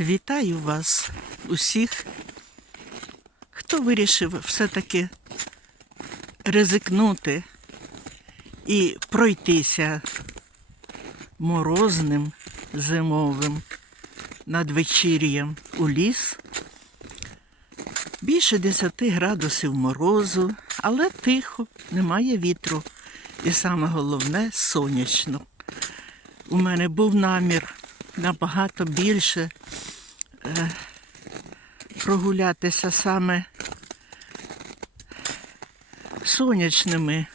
Вітаю вас усіх, хто вирішив все-таки ризикнути і пройтися морозним зимовим надвечір'ям у ліс. Більше 10 градусів морозу, але тихо, немає вітру. І саме головне сонячно. У мене був намір набагато більше е, прогулятися саме сонячними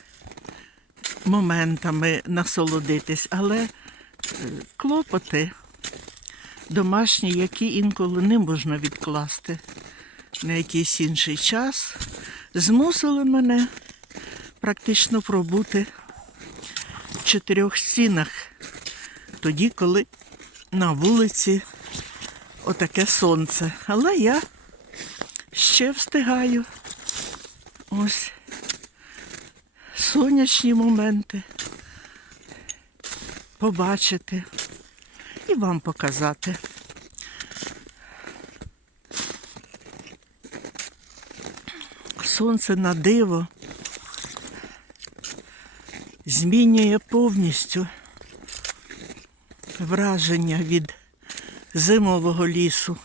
моментами насолодитись, але е, клопоти домашні, які інколи не можна відкласти на якийсь інший час, змусили мене практично пробути в чотирьох стінах, тоді, коли на вулиці отаке сонце. Але я ще встигаю. Ось сонячні моменти побачити і вам показати. Сонце на диво змінює повністю враження від зимового лісу.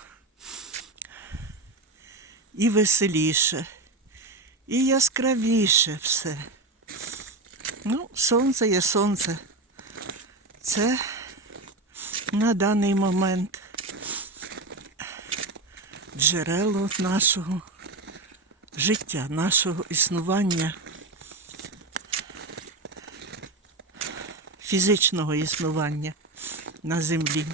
І веселіше, і яскравіше все. Ну, сонце є сонце. Це на даний момент джерело нашого життя, нашого існування, фізичного існування на землі.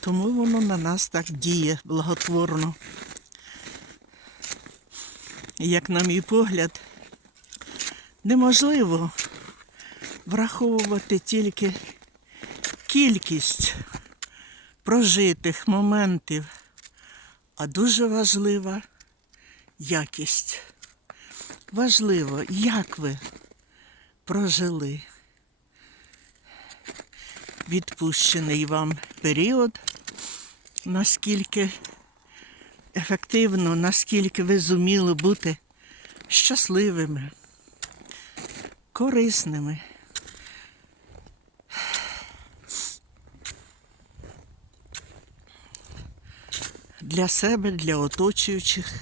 Тому воно на нас так діє благотворно. Як на мій погляд, неможливо враховувати тільки кількість прожитих моментів, а дуже важлива якість. Важливо, як ви прожили відпущений вам період, наскільки ефективно, наскільки ви зуміли бути щасливими, корисними. Для себе, для оточуючих.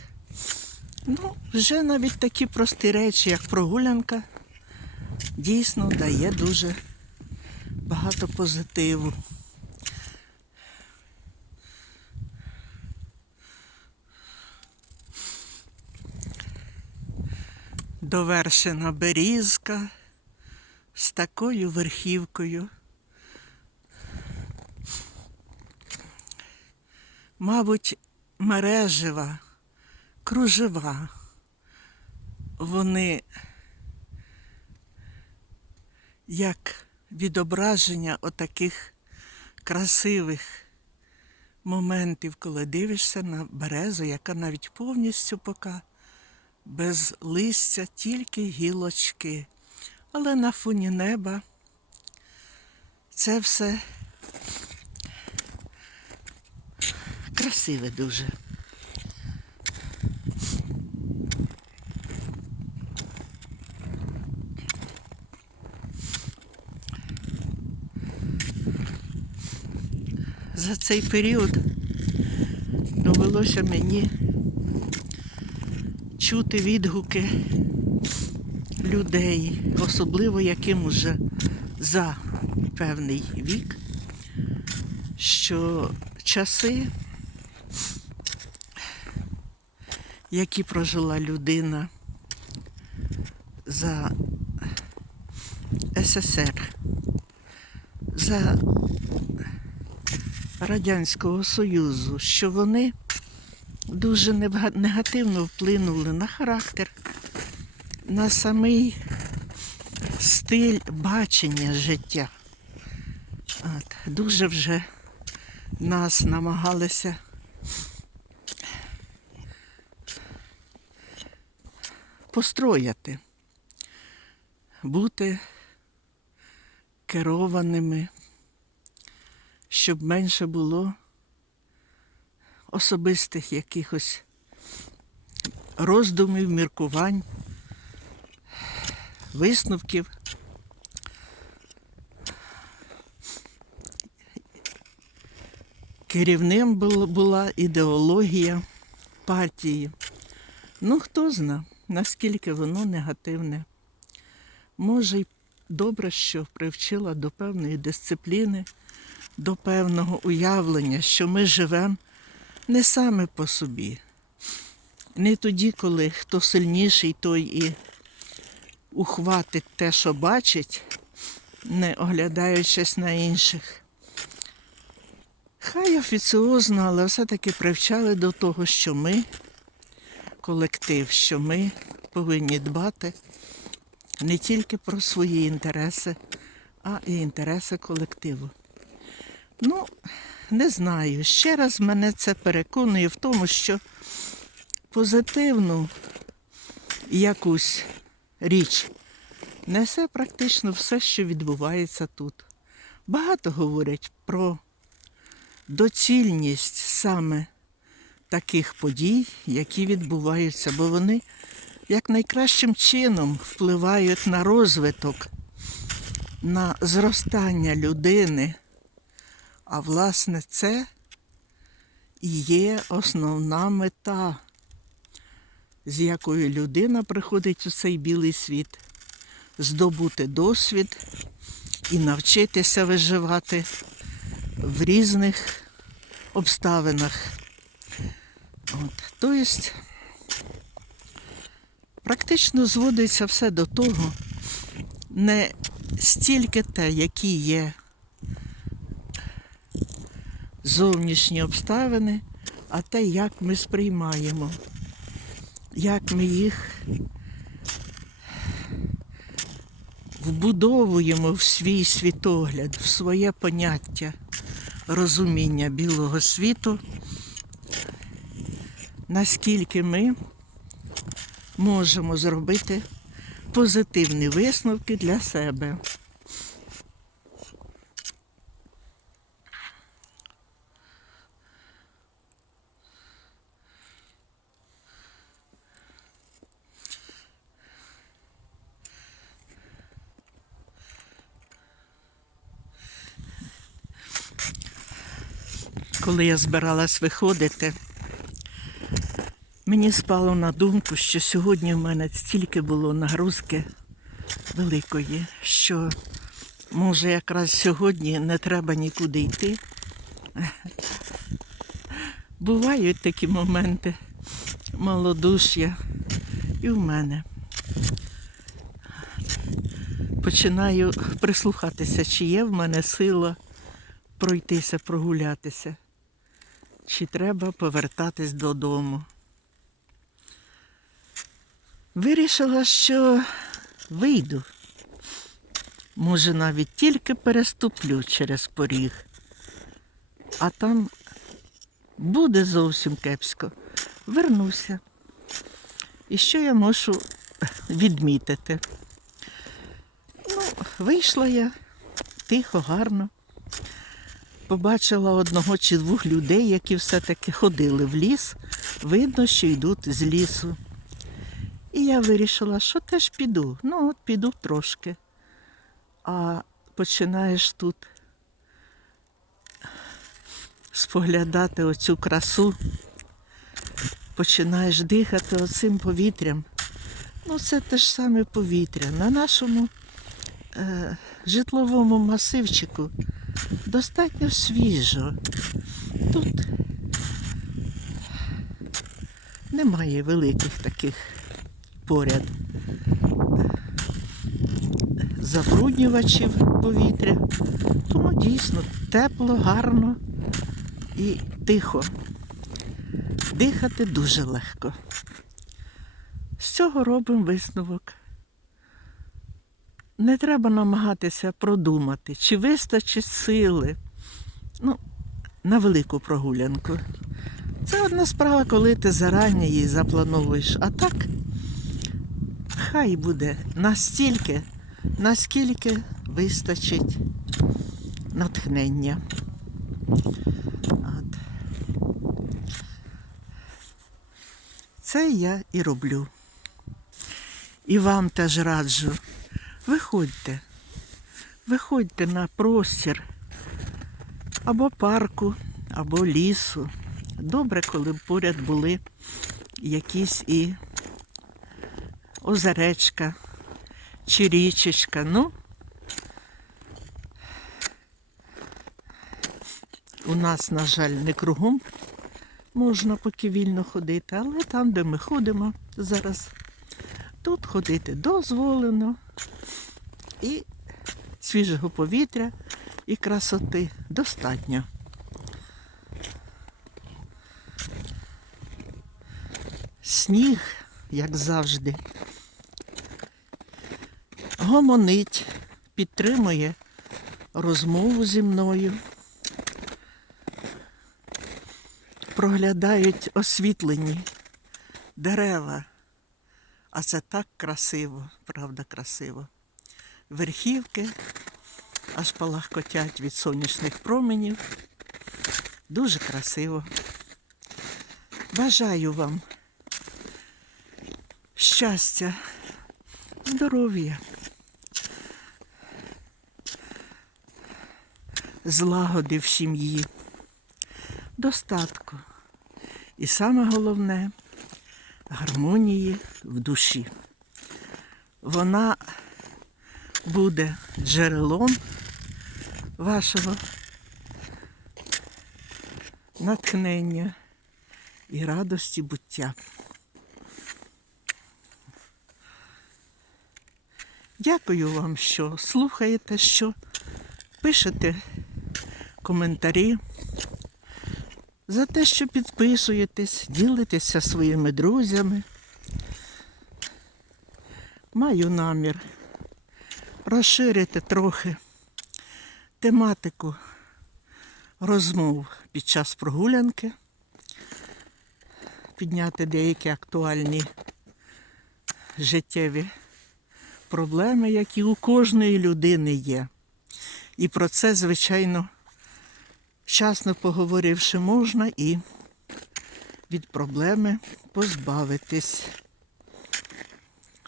Ну, вже навіть такі прості речі, як прогулянка, дійсно дає дуже багато позитиву. Довершена берізка з такою верхівкою. Мабуть, мережева, кружева. Вони як відображення отаких красивих моментів, коли дивишся на березу, яка навіть повністю поки без листя, тільки гілочки. Але на фоні неба це все красиве дуже. За цей період довелося мені чути відгуки людей, особливо яким уже за певний вік, що часи, які прожила людина за СССР, за Радянського Союзу, що вони дуже негативно вплинули на характер, на самий стиль бачення життя. От, дуже вже нас намагалися построяти, бути керованими, щоб менше було особистих якихось роздумів, міркувань, висновків. Керівним була ідеологія партії. Ну, хто зна, наскільки воно негативне. Може, й добре, що привчила до певної дисципліни, до певного уявлення, що ми живемо не саме по собі. Не тоді, коли хто сильніший, той і ухватить те, що бачить, не оглядаючись на інших. Хай офіціозно, але все-таки привчали до того, що ми колектив, що ми повинні дбати не тільки про свої інтереси, а і інтереси колективу. Ну, не знаю. Ще раз мене це переконує в тому, що позитивну якусь річ несе практично все, що відбувається тут. Багато говорять про доцільність саме таких подій, які відбуваються, бо вони як найкращим чином впливають на розвиток, на зростання людини. А власне, це і є основна мета, з якою людина приходить у цей білий світ, здобути досвід і навчитися виживати в різних обставинах. От. Тобто, практично зводиться все до того, не стільки те, які є зовнішні обставини, а те, як ми сприймаємо, як ми їх вбудовуємо в свій світогляд, в своє поняття розуміння білого світу, наскільки ми можемо зробити позитивні висновки для себе. Коли я збиралась виходити, мені спало на думку, що сьогодні в мене стільки було нагрузки великої, що може якраз сьогодні не треба нікуди йти. Бувають такі моменти малодуш'я і в мене. Починаю прислухатися, чи є в мене сила пройтися, прогулятися, чи треба повертатись додому. Вирішила, що вийду. Може, навіть тільки переступлю через поріг, а там буде зовсім кепсько. Вернуся. І що я можу відмітити? Ну, вийшла я тихо, гарно. Побачила одного чи двох людей, які все-таки ходили в ліс. Видно, що йдуть з лісу. І я вирішила, що теж піду. Ну, от піду трошки. А починаєш тут споглядати оцю красу, починаєш дихати оцим повітрям. Ну, це те ж саме повітря. На нашому е, житловому масивчику достатньо свіжо. Тут немає великих таких поряд забруднювачів повітря. Тому дійсно тепло, гарно і тихо. Дихати дуже легко. З цього робимо висновок. Не треба намагатися продумати, чи вистачить сили ну, на велику прогулянку. Це одна справа, коли ти зарані її заплановуєш. А так, хай буде настільки, наскільки вистачить натхнення. От. Це я і роблю. І вам теж раджу. Виходьте, виходьте на простір або парку, або лісу. Добре, коли б поряд були якісь і озеречка чи річечка. Ну, у нас, на жаль, не кругом можна поки вільно ходити, але там, де ми ходимо зараз, тут ходити дозволено. І свіжого повітря і красоти достатньо. Сніг, як завжди, гомонить, підтримує розмову зі мною. Проглядають освітлені дерева. А це так красиво, правда, красиво. Верхівки аж палахкотять від сонячних променів. Дуже красиво. Бажаю вам щастя, здоров'я, злагоди в сім'ї, достатку. І саме головне гармонії в душі. Вона буде джерелом вашого натхнення і радості буття. Дякую вам, що слухаєте, що пишете коментарі, за те, що підписуєтесь, ділитеся своїми друзями. Маю намір розширити трохи тематику розмов під час прогулянки, підняти деякі актуальні життєві проблеми, які у кожної людини є. І про це, звичайно, вчасно поговоривши, можна і від проблеми позбавитись.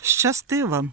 Щасти вам!